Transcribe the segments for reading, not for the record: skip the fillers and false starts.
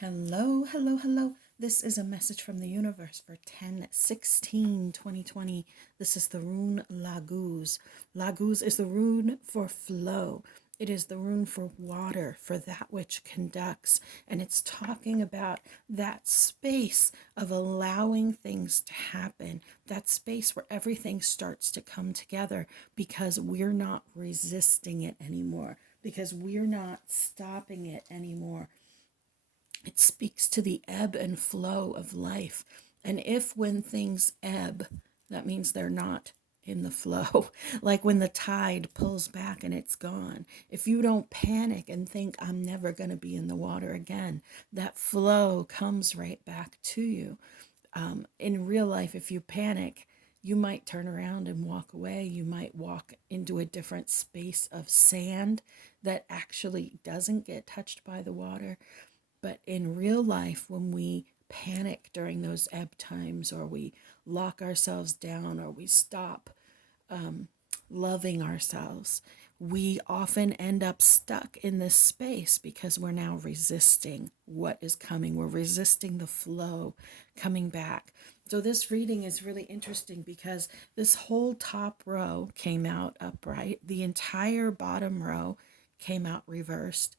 Hello, hello, hello. This is a message from the universe for 10/16/2020. This is the rune Laguz. Laguz is the rune for flow. It is the rune for water, for that which conducts. And it's talking about that space of allowing things to happen, that space where everything starts to come together because we're not resisting it anymore, because we're not stopping it anymore. It speaks to the ebb and flow of life. And if when things ebb, that means they're not in the flow, like when the tide pulls back and it's gone. If you don't panic and think, I'm never going to be in the water again, that flow comes right back to you. In real life, if you panic, you might turn around and walk away. You might walk into a different space of sand that actually doesn't get touched by the water. But in real life, when we panic during those ebb times, or we lock ourselves down, or we stop loving ourselves, we often end up stuck in this space because we're now resisting what is coming. We're resisting the flow coming back. So this reading is really interesting because this whole top row came out upright. The entire bottom row came out reversed,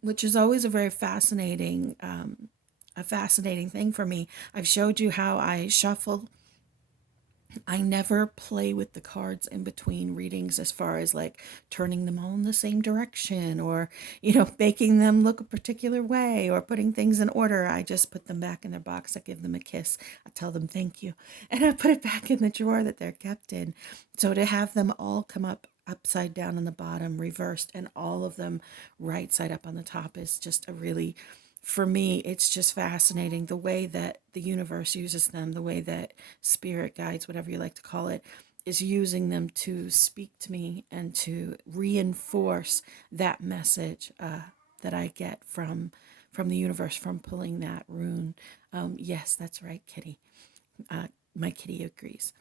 which is always a fascinating thing for me. I've showed you how I shuffle. I never play with the cards in between readings as far as like turning them all in the same direction, or, making them look a particular way, or putting things in order. I just put them back in their box. I give them a kiss. I tell them thank you. And I put it back in the drawer that they're kept in. So to have them all come up upside down on the bottom, reversed, and all of them right side up on the top is just a really, for me, it's just fascinating the way that the universe uses them, the way that spirit guides, whatever you like to call it, is using them to speak to me and to reinforce that message that I get from the universe from pulling that rune. Yes, that's right, Kitty. My kitty agrees.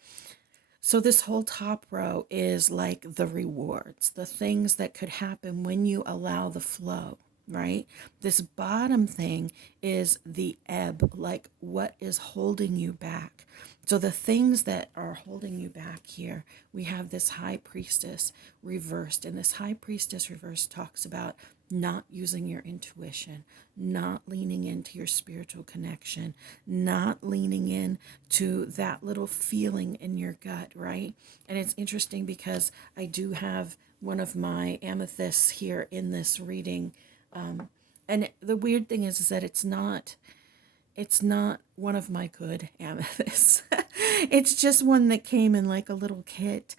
So this whole top row is like the rewards, the things that could happen when you allow the flow, right? This bottom thing is the ebb, like what is holding you back. So the things that are holding you back here, we have this high priestess reversed, and this high priestess reversed talks about not using your intuition, not leaning into your spiritual connection, not leaning in to that little feeling in your gut, right? And it's interesting because I do have one of my amethysts here in this reading. And the weird thing is that it's not one of my good amethysts. It's just one that came in like a little kit.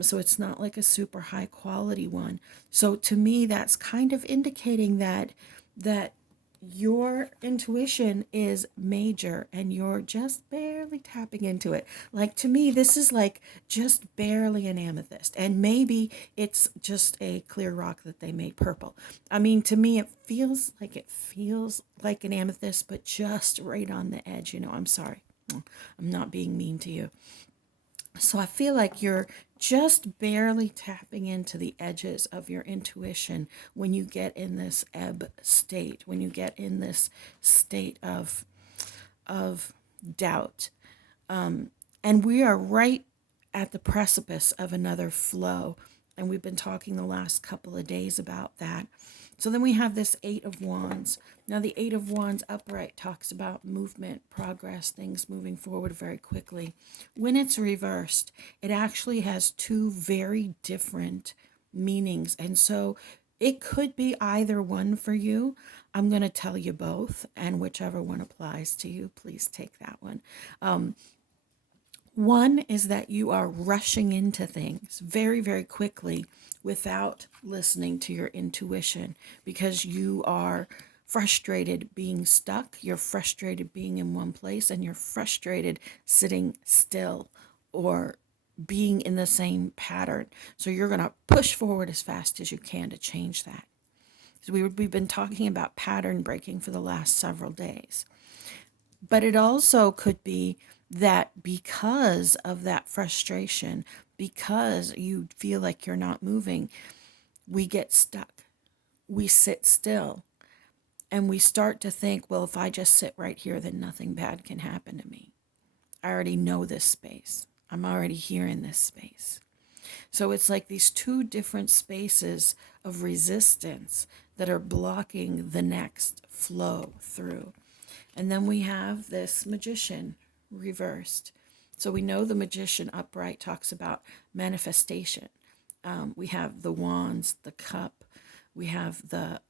So it's not like a super high quality one. So to me, that's kind of indicating that your intuition is major and you're just barely tapping into it. Like to me, this is like just barely an amethyst. And maybe it's just a clear rock that they made purple. I mean, to me, it feels like an amethyst, but just right on the edge. I'm sorry. I'm not being mean to you. So I feel like you're just barely tapping into the edges of your intuition when you get in this ebb state, when you get in this state of doubt. And we are right at the precipice of another flow. And we've been talking the last couple of days about that. So then we have this Eight of Wands. Now, the Eight of Wands upright talks about movement, progress, things moving forward very quickly. When it's reversed, it actually has two very different meanings. And so it could be either one for you. I'm going to tell you both, and whichever one applies to you, please take that one. One is that you are rushing into things very, very quickly without listening to your intuition because you are frustrated being stuck, you're frustrated being in one place, and you're frustrated sitting still or being in the same pattern. So you're going to push forward as fast as you can to change that. So we've been talking about pattern breaking for the last several days. But it also could be that because of that frustration, because you feel like you're not moving, we get stuck. We sit still. And we start to think, well, if I just sit right here, then nothing bad can happen to me. I already know this space. I'm already here in this space. So it's like these two different spaces of resistance that are blocking the next flow through. And then we have this magician reversed. So we know the magician upright talks about manifestation. We have the wands, the cup, we have the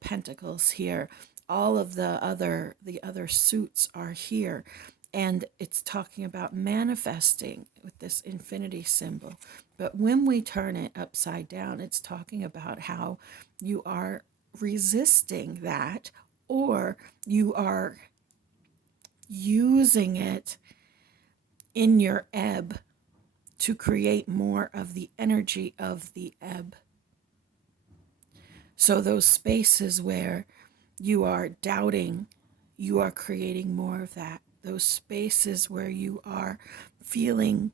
pentacles here. All of the other suits are here, and it's talking about manifesting with this infinity symbol. But when we turn it upside down, it's talking about how you are resisting that, or you are using it in your ebb to create more of the energy of the ebb. So those spaces where you are doubting, you are creating more of that. Those spaces where you are feeling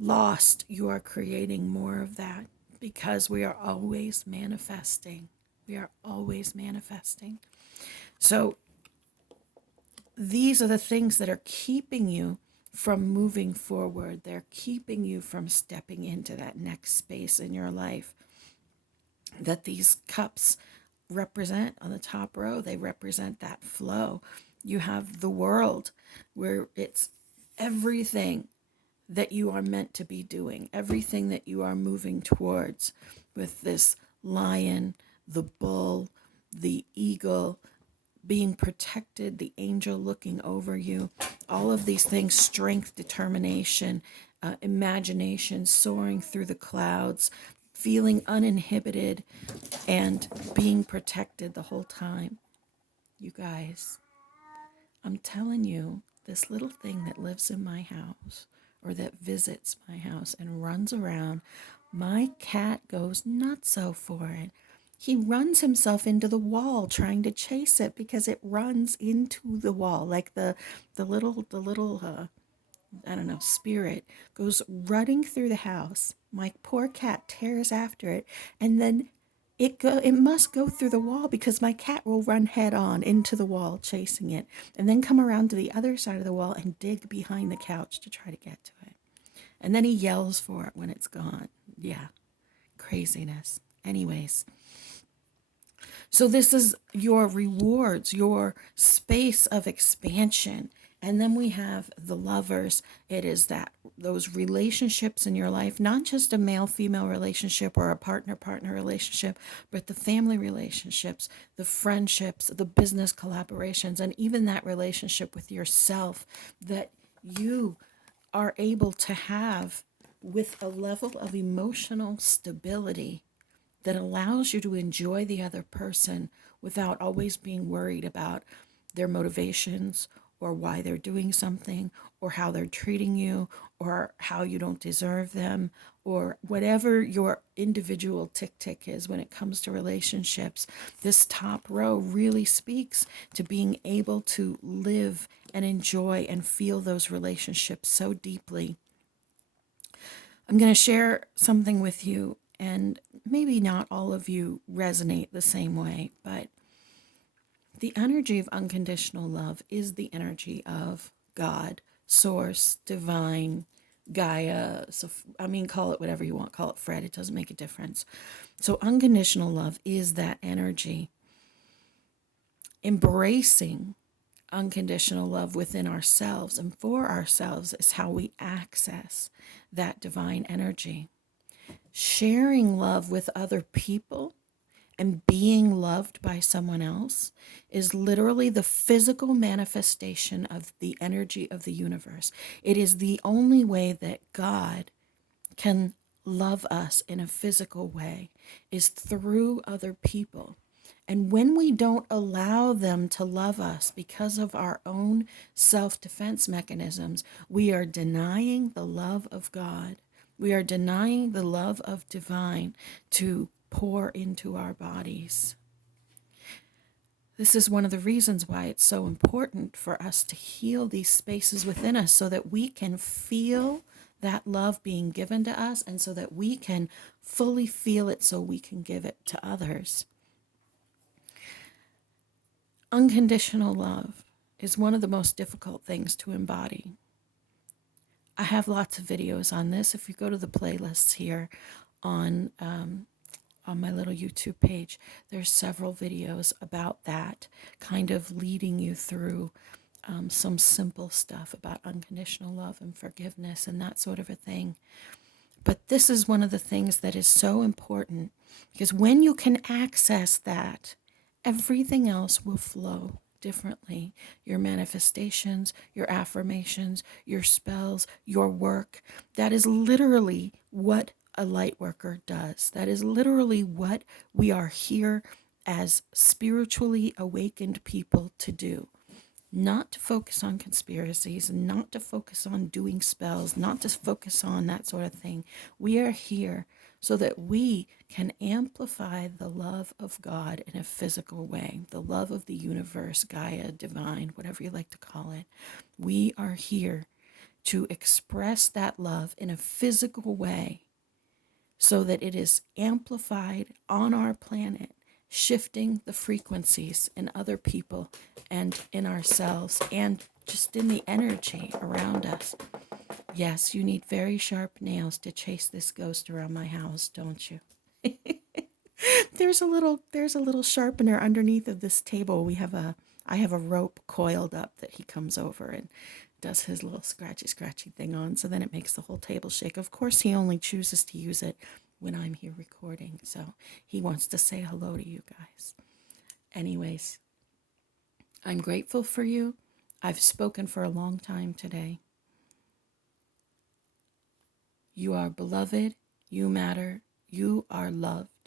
lost, you are creating more of that, because we are always manifesting. We are always manifesting. So these are the things that are keeping you from moving forward. They're keeping you from stepping into that next space in your life that these cups represent on the top row. They represent that flow. You have the world, where it's everything that you are meant to be doing, everything that you are moving towards, with this lion, the bull, the eagle, being protected, the angel looking over you, all of these things, strength, determination, imagination, soaring through the clouds, feeling uninhibited, and being protected the whole time. You guys, I'm telling you, this little thing that lives in my house, or that visits my house and runs around, my cat goes nutso for it. He runs himself into the wall trying to chase it, because it runs into the wall, like the little I don't know, spirit goes running through the house. My poor cat tears after it, and then it must go through the wall, because my cat will run head on into the wall chasing it, and then come around to the other side of the wall and dig behind the couch to try to get to it. And then he yells for it when it's gone. Yeah, craziness. Anyways, so this is your rewards, your space of expansion. And then we have the lovers. It is that those relationships in your life, not just a male female relationship or a partner partner relationship, but the family relationships, the friendships, the business collaborations, and even that relationship with yourself that you are able to have with a level of emotional stability that allows you to enjoy the other person without always being worried about their motivations, or why they're doing something, or how they're treating you, or how you don't deserve them, or whatever your individual tick is when it comes to relationships. This top row really speaks to being able to live and enjoy and feel those relationships so deeply. I'm going to share something with you, and maybe not all of you resonate the same way, but the energy of unconditional love is the energy of God, Source, Divine, Gaia. So, I mean, call it whatever you want, call it Fred, it doesn't make a difference. So, unconditional love is that energy. Embracing unconditional love within ourselves and for ourselves is how we access that divine energy. Sharing love with other people and being loved by someone else is literally the physical manifestation of the energy of the universe. It is the only way that God can love us in a physical way, is through other people. And when we don't allow them to love us because of our own self defense mechanisms, we are denying the love of God. We are denying the love of divine to pour into our bodies. This is one of the reasons why it's so important for us to heal these spaces within us, so that we can feel that love being given to us, and so that we can fully feel it, so we can give it to others. Unconditional love is one of the most difficult things to embody. I have lots of videos on this. If you go to the playlists here on on my little YouTube page, there's several videos about that, kind of leading you through some simple stuff about unconditional love and forgiveness and that sort of a thing. But this is one of the things that is so important, because when you can access that, everything else will flow differently. Your manifestations, your affirmations, your spells, your work. That is literally what a light worker does. That is literally what we are here as spiritually awakened people to do. Not to focus on conspiracies, not to focus on doing spells, not to focus on that sort of thing. We are here so that we can amplify the love of God in a physical way, the love of the universe, Gaia, divine, whatever you like to call it. We are here to express that love in a physical way so that it is amplified on our planet, shifting the frequencies in other people and in ourselves and just in the energy around us. Yes, you need very sharp nails to chase this ghost around my house, don't you? There's a little sharpener underneath of this table. I have a rope coiled up that he comes over and does his little scratchy thing on, so then it makes the whole table shake. Of course, he only chooses to use it when I'm here recording, so he wants to say hello to you guys. Anyways, I'm grateful for you. I've spoken for a long time today. You are beloved, you matter, you are loved.